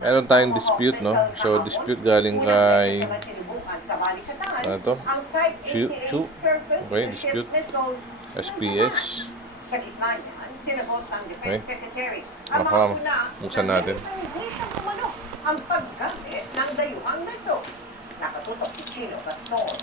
Meron tayong dispute, no? So, dispute galing kay... Ano to? Chu. Okay, dispute. SPS. Okay. Buksan natin. Ang paggamit ng dayuhang nito. Nakatutok si Chino Gaston.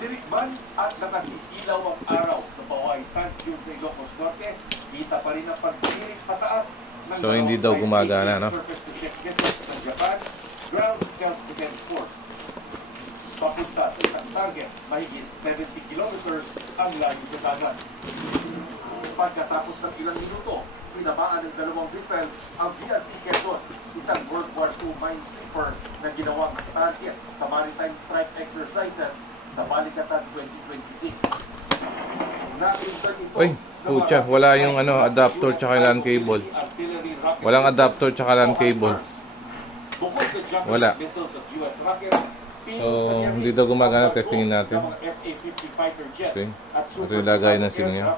Dirikman at nakasilaw ang araw sa Baway San Jose sa Ilocos Norte, kita pa rin ang pagsiris pataas ng So, hindi daw gumagana, no? sa Japan, ground self-defense force. Papunta sa isang target, mahigit 70 kilometers ang layo sa dagat. Pagkatapos ng ilang minuto, pinabaan ng dalawang vessel ang VRT Quezon, isang World War II minesweeper na ginawang target sa maritime strike exercises sa Balikatan 2026. Uy, pucha, wala yung adapter tsaka LAN cable. Walang adapter tsaka LAN cable. Wala. So, hindi daw gumagana. Testingin natin. Okay. Ito yung lagay ng SIM niya.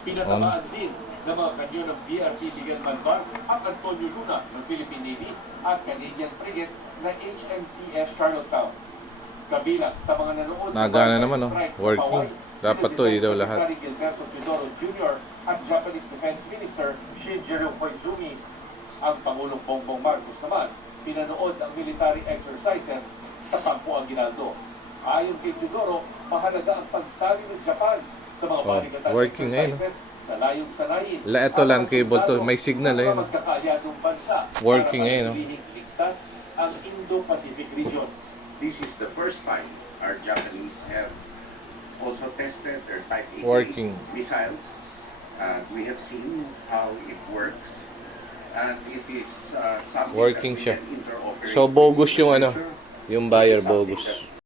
Pinatamaan din ng mga kanyo ng BRT Bigan Malvar at Antonio Luna ng Philippine Navy at Canadian frigate na HMCS Charlottetown. Kabilang sa mga nanood Nagana naman, no? Working. Dapat to, daw lahat. Secretary Gilberto Teodoro Jr. at Japanese Defense Minister Shinjiro Koizumi. Ang Pangulong Bongbong Marcos naman, pinanood ang military exercises sa Campo Aguinaldo. Ayon kay Teodoro, mahalaga ang pagsali ng Japan sa mga balikatan working exercises na layong sanayin. Ito LAN cable to. May signal eh, no? Working eh, no? Ligtas ang Indo-Pacific region. This is the first time our Japanese have also tested their Type 88 Working. missiles. We have seen how it works. And it is something Working that we siya. can interoperate So, bogus yung with the future. yung buyer It is something bogus. that